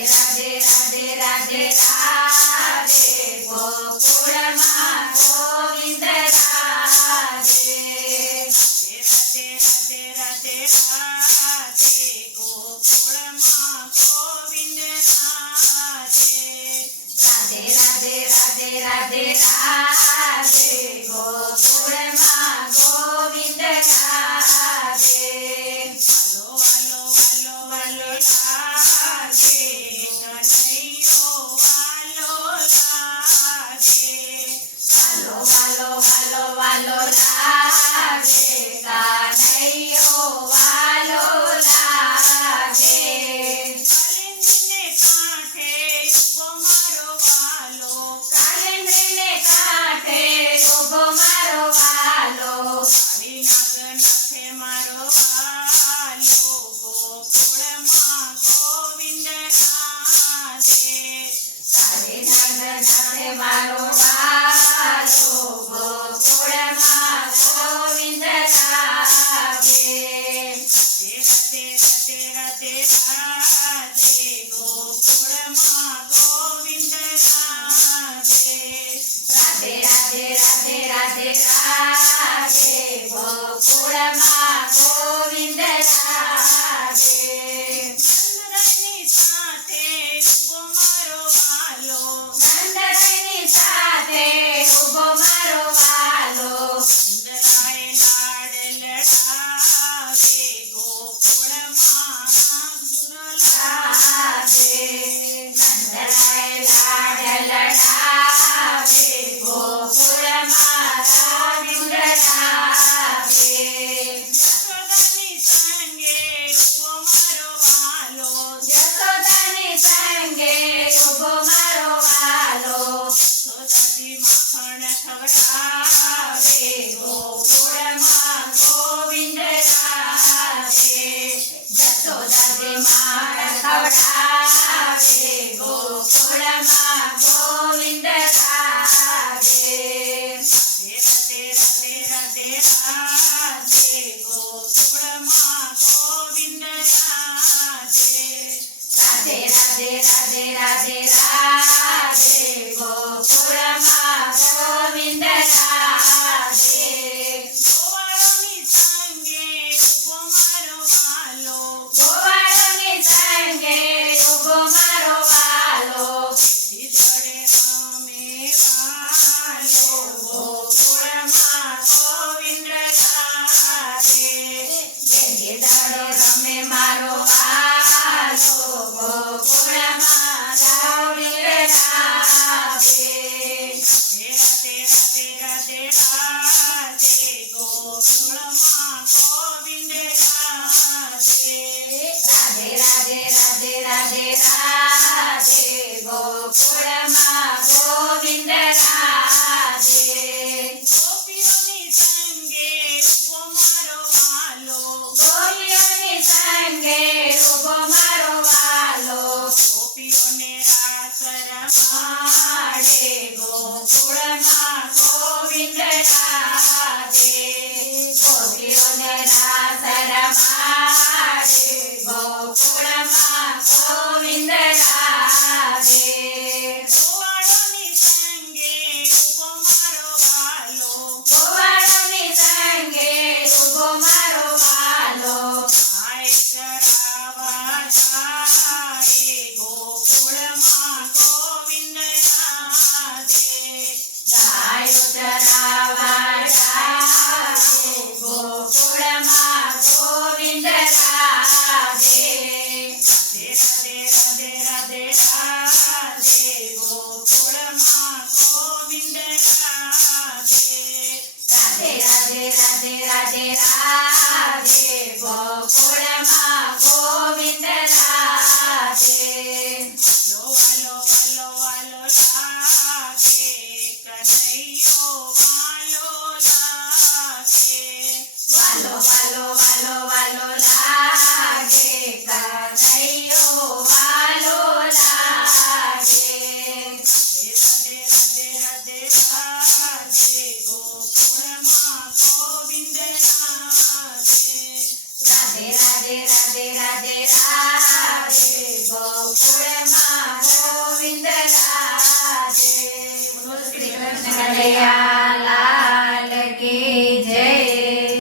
Radhe Radhe Radhe Radhe Gokula amado.